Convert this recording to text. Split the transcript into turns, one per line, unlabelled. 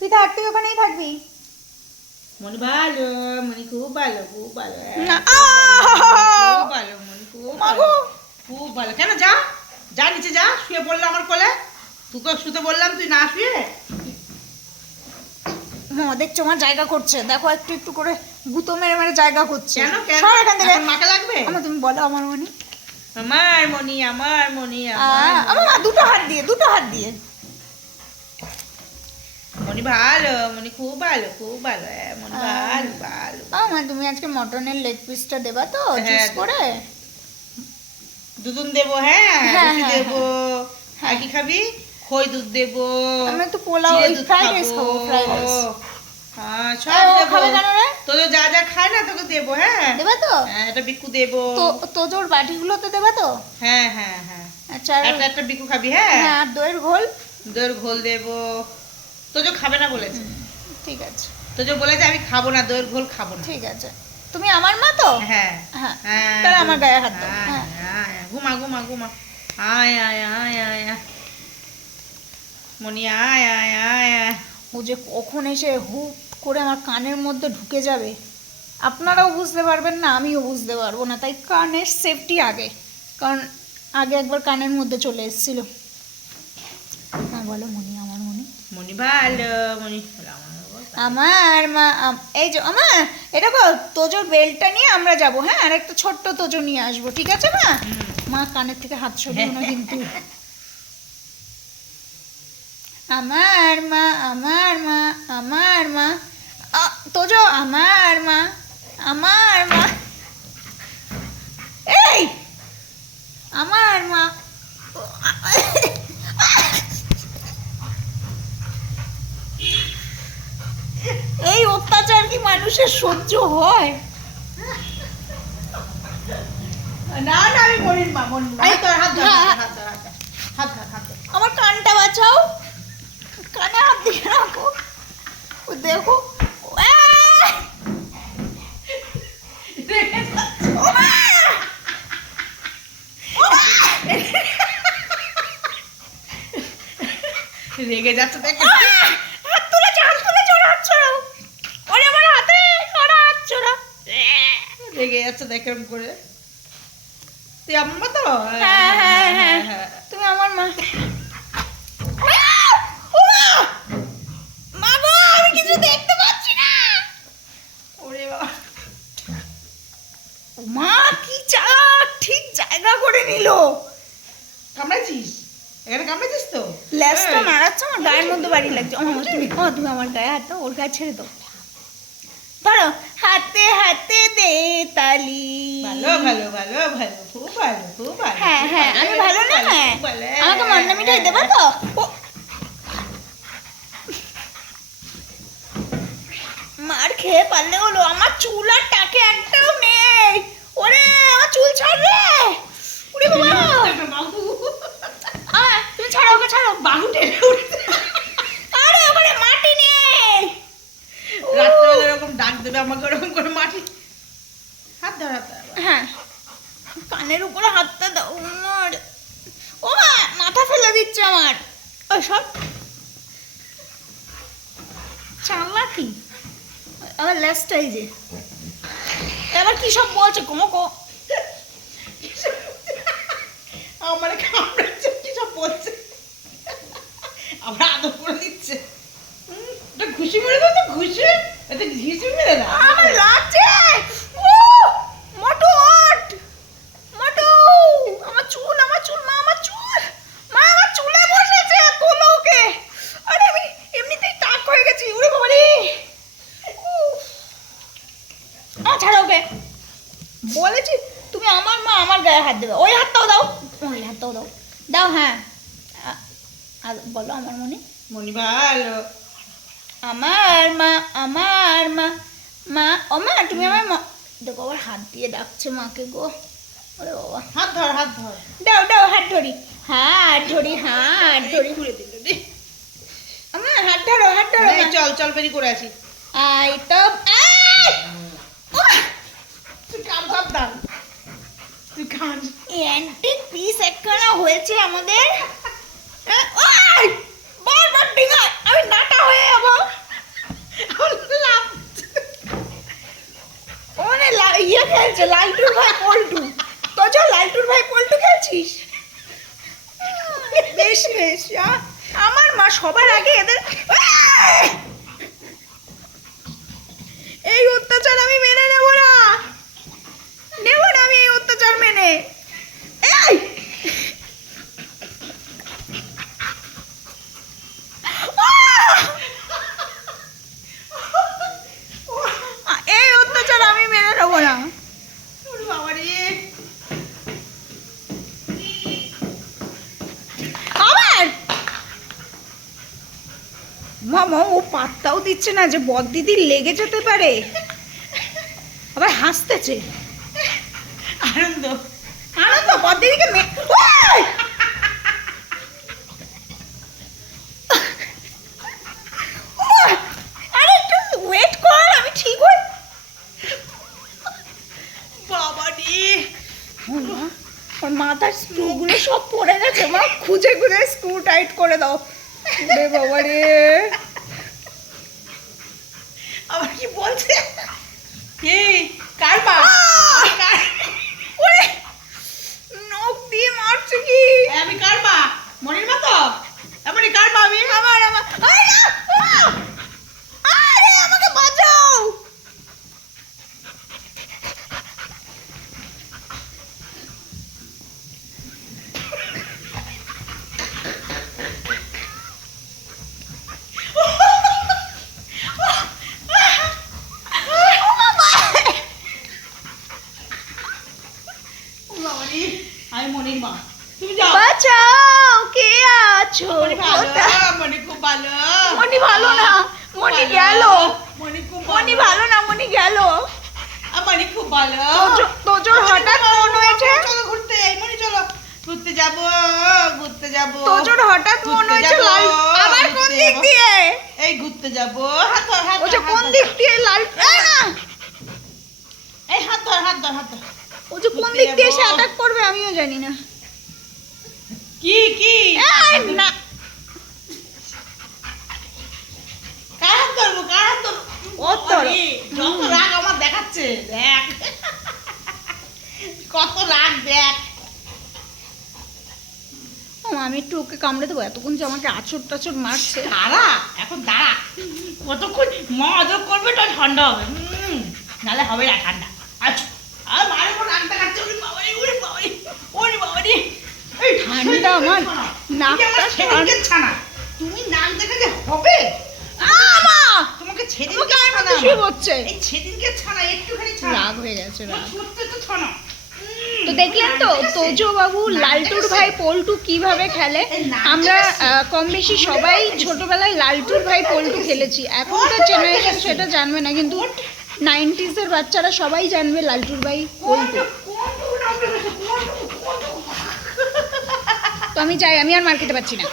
তুই থাক তুই ওখানেই থাকবি।
মনি ভালো মনি খুব ভালো খুব ভালো।
না,
খুব ভালো মনি খুব ভালো।
মাগো।
খুব ভালো। কেন যা যা নিচে যা শুয়ে পড়ল আমার কোলে। তোকে শুতে বললাম তুই না শুয়ে?
মা দেখছ আমার জায়গা করছে। দেখো একটু একটু করে গুঁতো মেরে মেরে জায়গা করছে।
কেন কেন?
এখান থেকে।
মাকে লাগবে?
আমার তুমি বলো আমার মনি।
আমার মনি আমার মনি আমার
মা দুটো হাত দিয়ে দুটো হাত দিয়ে।
মনি ভালো মনি খুব ভালো খুব ভালো হ্যাঁ, মনি। ভালো ভালো।
আমার তুমি আজকে মটনের লেগ পিসটা দেবা তো
হ্যাঁ,
জুস করে?
দুধুন দেবো হ্যাঁ
হ্যাঁ,
রুটি
হ্যাঁ,
দেবো। আর কি খাবি? খই দুধ দেবো।
আমি একটু পোলাও ওই ফ্রাইড রাইস খাব। ফ্রাইড রাইস
হ্যাঁ সব দেবো।
খাবে
তোদের যা যা খায় না তোকে দেবো হ্যাঁ।
দেবা তো?
হ্যাঁ, বিকু দেবো।
তো দেবা তো?
হ্যাঁ হ্যাঁ হ্যাঁ।
আচ্ছা
একটা একটা বিকু খাবি হ্যাঁ।
হ্যাঁ আর দইয়ের ঘোল?
দইয়ের ঘোল দেবো। তোজো খাবে না বলেছে।
ঠিক আছে।
তোজো বলেছে আমি খাব না দইয়ের ঘোল খাব না।
ঠিক আছে। তুমি আমার মা তো?
হ্যাঁ।
হ্যাঁ।
হ্যাঁ
তাহলে আমার গায়ে হাত দাও।
হ্যাঁ,
হ্যাঁ।
হ্যাঁ, ঘুমা ঘুমা ঘুমা। আয় আয় আয় আয়। মনি আয় আয় আয় আয়।
ও যে কখন এসে হুপ করে আমার কানের মধ্যে ঢুকে যাবে আপনারাও বুঝতে পারবেন না আমিও বুঝতে পারব না। তাই কানের সেফটি আগে। কারণ আগে একবার কানের মধ্যে চলে এসেছিল। হ্যাঁ বলো মনি মনি
ভালো মনি আমার
মা এই যে আমার এটা কো তোজোর বেলটা নিয়ে আমরা যাব হ্যাঁ? আর একটা ছোট্ট তোজো নিয়ে আসব ঠিক আছে মা? মা কানের থেকে হাত সরিও না কিন্তু। আমার মা আমার মা আমার মা। তোজো আমার মা আমার মা এই আমার মা এই অত্যাচার কি মানুষের সহ্য হয়
না না আমি মা
এই,
হাত ধর হাত ধর
হ্যাঁ।
হাত হাত
আমার কানটা বাঁচাও কানে হাত দিয়ে রাখো ও দেখো!
রেগে যাচ্ছে দেখ
ও মা! হাত তুলেছে হাত তুলেছে ওরা হাত ছড়াও ওরে আমার হাতে ওরা হাত ছড়া
রেগে যাচ্ছে দেখ এরকম করে। তুই আমার মা তো?
হ্যাঁ হ্যাঁ হ্যাঁ তুমি আমার মা। কি চালাক ঠিক জায়গা করে নিল।
কামড়াইছিস? এখানে কামড়াইছিস তো?
ল্যাসটা মারাচ্ছে আমার গায়ের মধ্যে বাড়ি লাগছে। ও মামা তুমি ও তুমি আমার গায়ে ওর গায়ে ছেড়ে দাও। ধরো হাতে হাতে দে তালি।
ভালো ভালো ভালো ভালো খুব ভালো খুব ভালো
হ্যাঁ হ্যাঁ আমি ভালো না? হ্যাঁ। আমাকে মান্না মিঠাই দেবা তো মার খেয়ে পারলে হলো আমার চুল আর টাকে একটাও নেই। ওরে আমার চুল ছাড় রে। ওরে বাবা। তুমি ছাড়ো ওকে ছাড়ো।
বাবু টেনে উঠছে
আরে ওখানে মাটি নেই
রাত্রে এরকম ডাক দেবে আমাকে ওরকম করে মাটি হাত ধর হাত ধর
হ্যাঁ কানের উপরে হাতটা দাও আমার ও মা মাথা ফেলে দিচ্ছে আমার এবার কি সব বলছে
আমার কামড়াচ্ছে কি সব বলছে? আবার আদর করে দিচ্ছে ঘুষি মেরে দাও তো, ঘুষি। মেরে
আমার লাগছে ও মোটু ওঠ মোটু আমার চুল আমার চুল মা আমার চুল মা আমার চুলে বসেছে তোলো ওকে আরে আমি এমনিতেই টাক হয়ে গেছি উড়ে বাবা রে উফ। আ ছাড়ো ওকে বলেছি তুমি আমার মা আমার গায়ে হাত দেবে ওই হাতটাও দাও ওই হাতটাও দাও দাও হ্যাঁ আর বলো আমার মনে
মনি ভালো
আমার মা আমার মা মা ও মা তুমি আমার মা দেখো আবার হাত দিয়ে ডাকছে মাকে গো ওরে বাবা
হাত ধর হাত ধর
দাও দাও হাত ধরি হাত ধরি হাত ধরি
ঘুরে দিল রে
আমার হাত ধরো হাত ধরো
চল চল বেরি করে আসি
আই তো আই! ওমা!
তুই কান সাবধান তুই গান
অ্যান্টিক পিস একখানা হয়েছে আমাদের? ওই বারবার ডিঙা আমি নাটা হয়ে যাব। ওনে ইয়ে খেলছে, লালটুর ভাই পল্টু। তো চল লালটুর ভাই পল্টু খেলছিস? বেশ বেশ আমার মা সবার আগে এদের দিচ্ছে না যে বদদিদি লেগে যেতে পারে। আবার হাসতেছে।
আনন্দ।
আনন্দ ও মা, ওর মাথার স্ক্রুগুলো সব পড়ে গেছে মা। খুঁজে খুঁজে স্ক্রু টাইট করে দাও। রে বাবা রে।
কি বলছে? এই কার মা? কার
ওরে নখ দিয়ে মারছে কি
এই, আমি কার মা মনির মা তো এমনি কার মা আমি
আমার আমার আরে না! আহ! আরে আমাকে বাঁচাও
ও বাবা রে আমি মনির মা তুমি যাও
বাঁচাও কে আছো?
মনি খুব ভালো।
মনি ভালো না। মনি গেল।
মনি
মনি ভালো। না মনি গেল।
মনি খুব ভালো।
তোজোর হঠাৎ মন হয়েছে?
চলো ঘুরতে এই মনি চলো। ঘুরতে যাব ঘুরতে যাব।
তোজোর হঠাৎ মন হয়েছে লাল আবার কোন দিক দিয়ে?
এই ঘুরতে যাব। হাত হাত
কোন। দিক দিয়ে লাল এই
হাত ধর হাত ধর হাত ধর।
ও যে কোন দিক দিয়ে এসে। অ্যাটাক করবে আমিও জানি না।
কি কি?
না।
কার ধরবো কার হাত ধরবো
ওর
যত রাগ আমার দেখাচ্ছে দেখ। কত রাগ দেখ।
আমি একটু ওকে কামড়ে দেবো এতক্ষণ যে আমাকে আছর টাছর মারছে।
দাঁড়া এখন দাঁড়া। কতক্ষণ মজা করবে তো ঠান্ডা হবে। হুম নালে হবে না ঠান্ডা। আচ্ছা আর মারে পর রাগ দেখাচ্ছে ওরে বাবা রে ওরে বাবা রে ওরে বাবা রে এই
ঠান্ডা আমার নাকটা
ছানা তুমি নাক দেখালে হবে?
আমা
তোমাকে ছেড়ে
আমাকে আর মতো শুয়ে পড়ছে
এই ছেদিনকে ছানা একটুখানি ছানা
রাগ হয়ে গেছে রাগ।
তো ছানা
তো দেখলেন তো তোজো বাবু লালটুর ভাই পল্টু কীভাবে খেলে? আমরা কম বেশি সবাই ছোটবেলায় লালটুর ভাই পল্টু খেলেছি। এখনকার জেনারেশন সেটা জানবে না কিন্তু নাইনটিজের বাচ্চারা সবাই জানবে লালটুর ভাই পল্টু। আমি চাই আমি আর মার খেতে পারছি না।